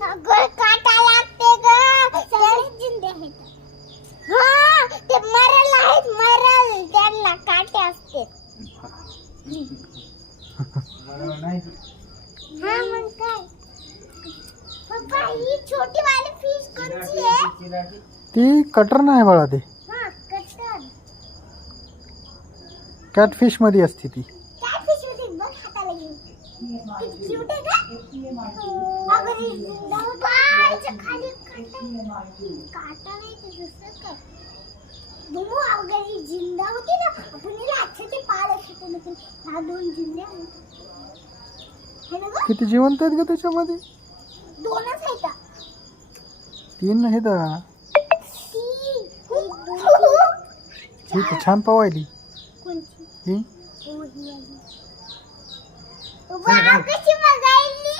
अगं काटा लागते ग. सगळे जिंदे आहेत. हा ते मरल आहेत मरल त्यांना काटे असते. हा मग काय पप्पा ही छोटी वाली फिश कोणची आहे? ती कटर नाही बाळा ते हा कटर. कॅटफिश मध्ये असते ती. कॅटफिश होती बघ हाताला घेऊन. किती क्यूट आहे का? अगं ही बाईच्या खाली काटा नाही ते दुसरं काय. बुमू अगं ही जिंदा होती ना आपण हिला अच्छे पालत होतो लेकिन ह्या दोन जिंद्या है ना ग? किती जिवंत आहेत ग त्याच्यामध्ये? दोनच आहेत. 3 आहेत. तीन. ही तर छान पवायली. कोणची? ही हो ही आहे. वाह कशी बघायली.